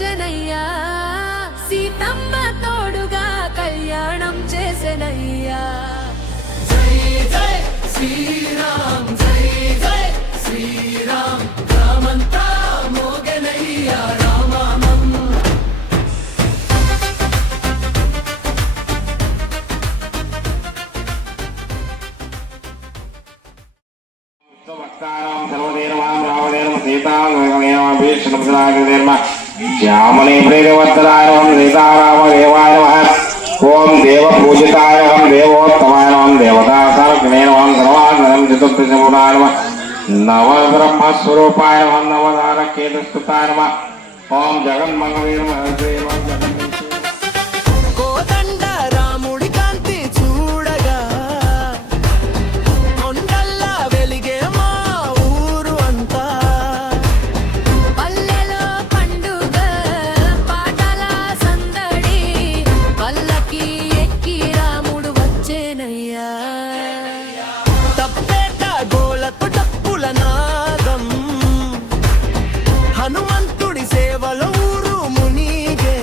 వచ్చెనయ్యా సీతమ్మ తోడుగా కళ్యాణం చేసెనయ్యా జై జై శ్రీరామ్ జై జై శ్రీరామ్ రామంతా మోగెనయ్యా రామమం श्यामले प्रीतिवत्सलाय सीताराम देवाय नमः। ओम देव पूजिताय देवोत्तमाय नमः। देवता सर्वज्ञे नमः। सर्वात्मनं चतुर्दशमुखाय नमः। नवब्रह्म स्वरूपाय नमः। नवदानकेतुस्तुताय नमः। ओम जगन्मंगले नमः। కోదండ రాముడి కాంతి చూడగా కొండల్లా వెలిగే మా ఊరు అంతా పల్లెలో పండుగ పాటల సందడి పల్లకి ఎక్కి రాముడు వచ్చేనయ్యా తప్పేట గోలకు డప్పుల నాదం హనుమంతుడి సేవలో ఊరు మునిగే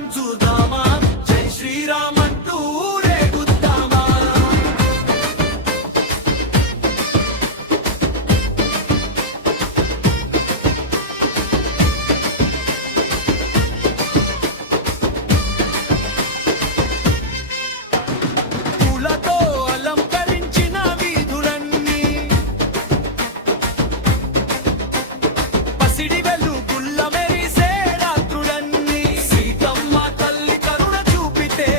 కళ్యాణం చూద్దామా జై శ్రీరామ్ అంటూ రేగుద్దామా పూలతో అలంకరించిన వీధులన్నీ పసిడి వెలుగుల్ల మెరిసే రాత్రులన్నీ సీతమ్మ తల్లి కరుణ చూపితే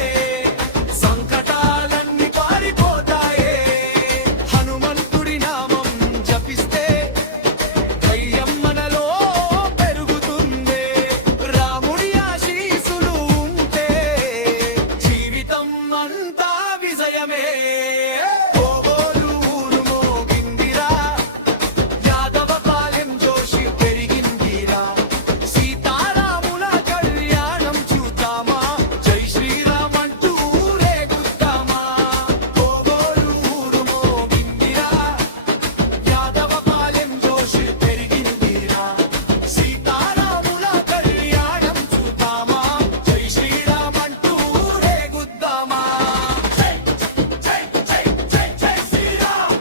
సంకటాలన్నీ పారిపోతాయే హనుమంతుడి నామం జపిస్తే ధైర్యం మనలో పెరుగుతుందే రాముడి ఆశీసులు ఉంటే జీవితం అంతా విజయమే ఓగోలు ఊరు మోగిందిరా యాదవ పాలెం జోషి పెరిగిందిరా సీతారాముల కళ్యాణం చూద్దామా జై శ్రీరామ్ అంటూ రేగుద్దామా ఓగోలు ఊరు మోగిందిరా యాదవ పాలెం జోషి పెరిగిందిరా సీతారాముల కళ్యాణం చూద్దామా జై శ్రీరామ్ అంటూ రేగుద్దామా జై జై జై జై జై శ్రీరామ్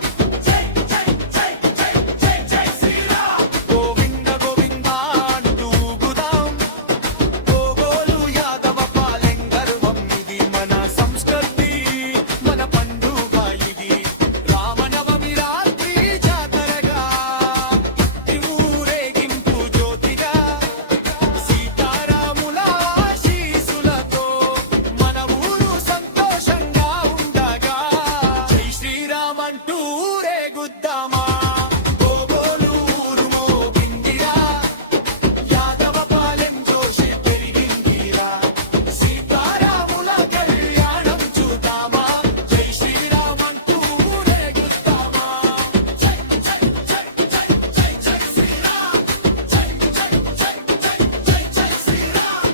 జై జై జై జై జై జై శ్రీరామ్ గోవింద గోవింద అంటూ ఊగుదాం ఓగోలు యాదవ పాలెం గర్వం ఇది మన సంస్కృతి మన పండుగ ఇది రామనవమి రాత్రి జాతరగా ఊరేగింపు జ్యోతిగా సీతారాముల ఆశీసులతో మన ఊరు సంతోషంగా ఉండగా జై శ్రీరామ్ అంటూ రేగుద్దామా ఓగోలు ఊరు మోగిందిరా యాదవ పాలెం జోషి పెరిగిందిరా సీతారాముల కళ్యాణం చూద్దామా జై శ్రీరామ్ అంటూ రేగుద్దామా జై జై జై జై జై జై శ్రీరామ్ జై జై జై జై జై జై శ్రీరామ్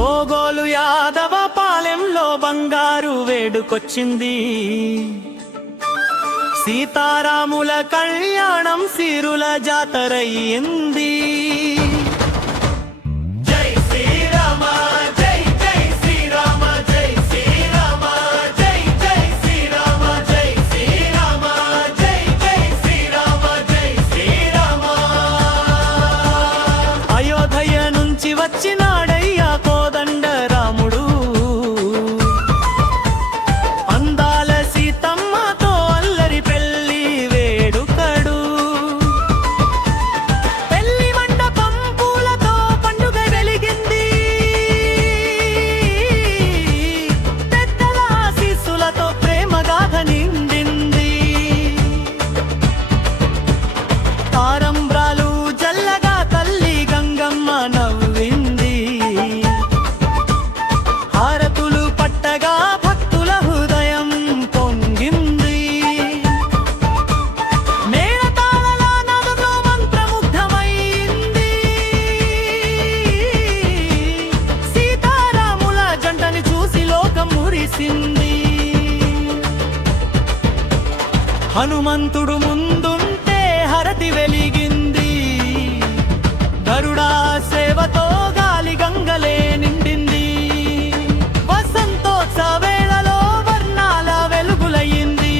ఓగోలు యాదవ పాలెంలో బంగారు వేడుకొచ్చింది సీతారాముల కళ్యాణం సిరుల జాతరయ్యింది జై శ్రీరామ జై జై శ్రీరామ జై శ్రీరామ జై జై శ్రీరామ జై శ్రీరామ జై జై శ్రీరామ జై శ్రీరామ అయోధ్య నుంచి వచ్చినాడయ్యా కోదండ రాముడు అందాల సీతమ్మతో అల్లరి పెళ్లి వేడుకడు పెళ్లి మండపం పూలతో పండుగ వెలిగింది పెద్దల ఆశీస్సులతో ప్రేమ గాథ నిండింది తారంబ్రాలు జల్లగా తల్లి గంగమ్మ నవ్వింది హారతులు పట్టగా భక్తుల హృదయం పొంగింది మేళతాళాల నాదంలో మంత్రముగ్ధమైంది సీతారాముల జంటని చూసి లోకం మురిసింది హనుమంతుడు ముందుంటే హరతి వెలిగింది గరుడా సేవతో గాలి గంగలే నిండింది వసంతోత్సవేళలో వర్ణాల వెలుగులయ్యింది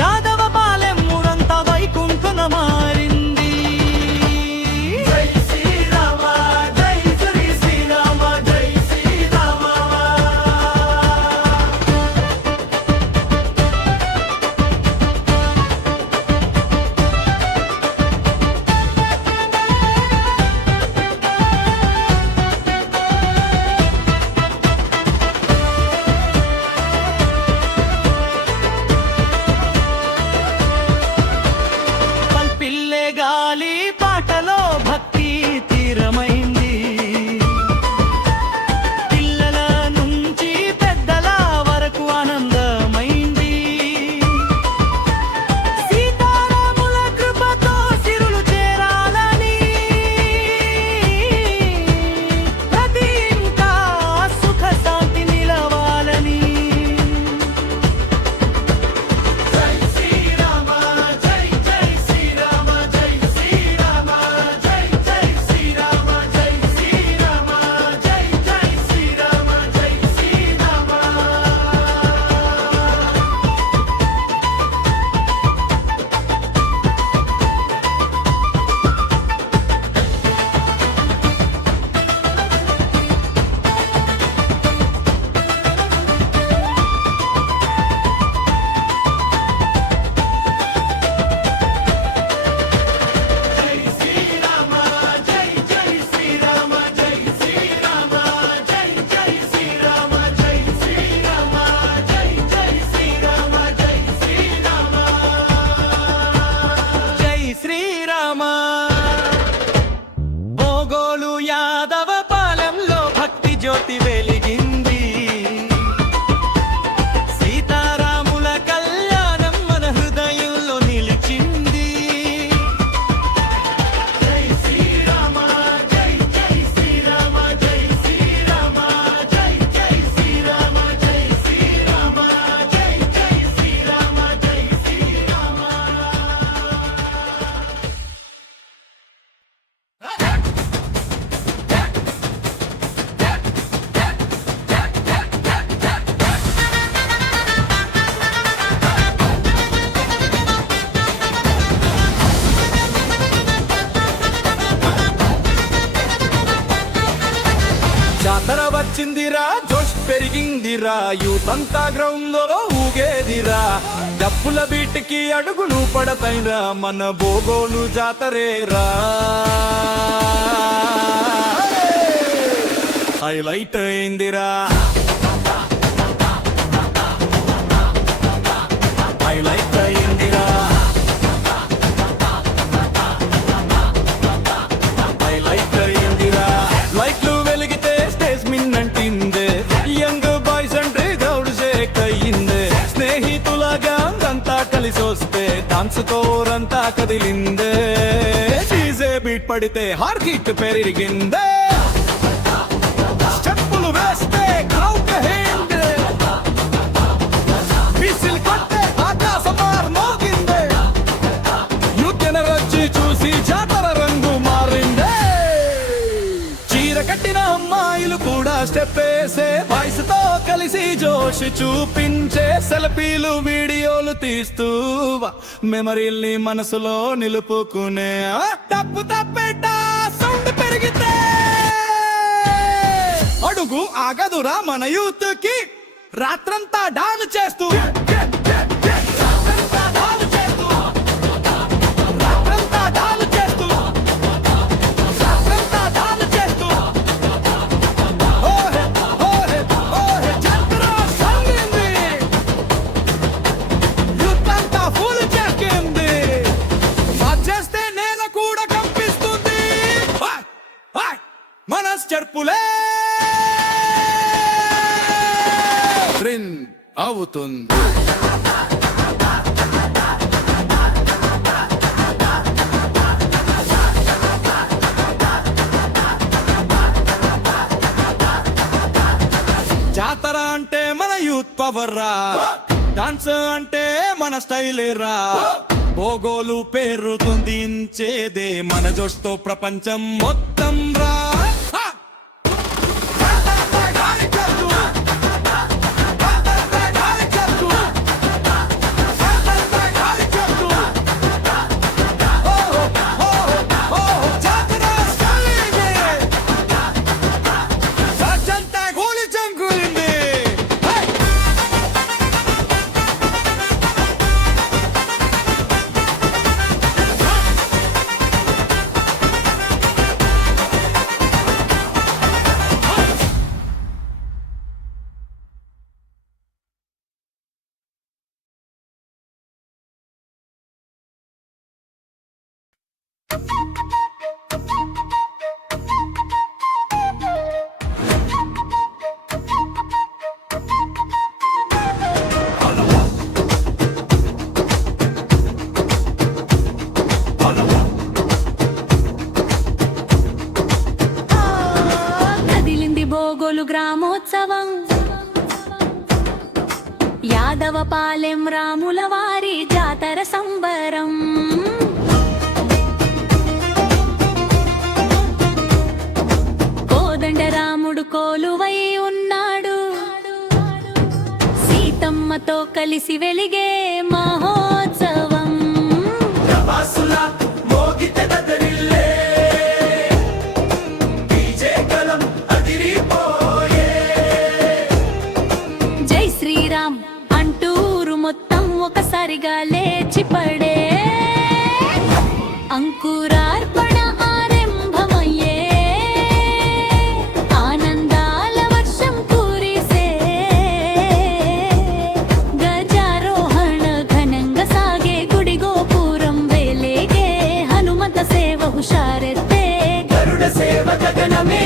యాదవ పాలెం ఊరంతా వైకుంఠన మారింది జై శ్రీరామ జై శ్రీ శ్రీరామ జై శ్రీరామ జాతర వచ్చిందిరా, జోష్ పెరిగిందిరా, యూత్ అంతా గ్రౌండ్ లో ఊగేదిరా. డప్పుల బీటికి అడుగులు పడతాయిరా, మన బోగోలు జాతరేరా. హైలైట్ అయిందిరా, హైలైట్ అయిందిరా, హైలైట్ అయిందిరా. లైట్లు వెలిగితే స్టేజ్ మిన్నంటిందే, యంగ్ బాయ్స్ అంటే గౌడ్ షేక్ అయ్యిందే. స్నేహితులగా అంతా కలిసి వస్తే డాన్స్ కోరంతా కదిలిందే. డీజే బీట్ పడితే హార్ట్ బీట్ పెరిగిందే. చెప్పులు వేస్తే క్రౌడ్ హేండే, విసిల్ కొట్టే ఆకాశం మోగిందే. యూత్ ఎనర్జీ చూసి జాతర రంగు మారిందే. చీర కట్టిన అమ్మాయిలు కూడా స్టెప్ వేసే, బాయ్స్ తో కలిసి జోష్ చూపించే. సెల్ఫీలు వీడియోలు తీస్తూ మెమరీల్ని మనసులో నిలుపుకునే. తప్పు తప్పేట సౌండ్ పెరిగితే అడుగు ఆగదురా మన యూత్ కి. రాత్రంతా డాన్ చేస్తూ, రాత్రంతా డాన్ చేస్తూ, రాత్రంతా డాన్ చేస్తూ, రాత్రంతా డాన్ చేస్తూ. ఓహే ఓహే ఓహే జాతర సాగింది, యూత్ అంతా ఫుల్ చెక్కింది. చేస్తే నేల కూడా కంపిస్తుంది. మనస్ చెర్పులే అవుతుంది. జాతర అంటే మన యూత్ పవర్ రా, డాన్స్ అంటే మన స్టైల్ రా. బోగోలు పేరుతుందించేదే మన జోష్తో ప్రపంచం మొత్తం రా. బోగోలు గ్రామోత్సవం, యాదవపాలెం రాముల వారి జాతర సంబరం. కోదండరాముడు కోలువై ఉన్నాడు, సీతమ్మతో కలిసి వెలిగే మహోత్సవం. జై శ్రీరామ్ అంటూరు మొత్తం ఒకసారిగా లేచి పడే. అంకురార్పణ ఆరంభమయ్యే, ఆనందాల వర్షం కురిసే. గజారోహణ ఘనంగా సాగే, గుడి గోపురం వేలేగే. హనుమత సేవ హుషారెత్తే, గరుడ సేవ గగనమే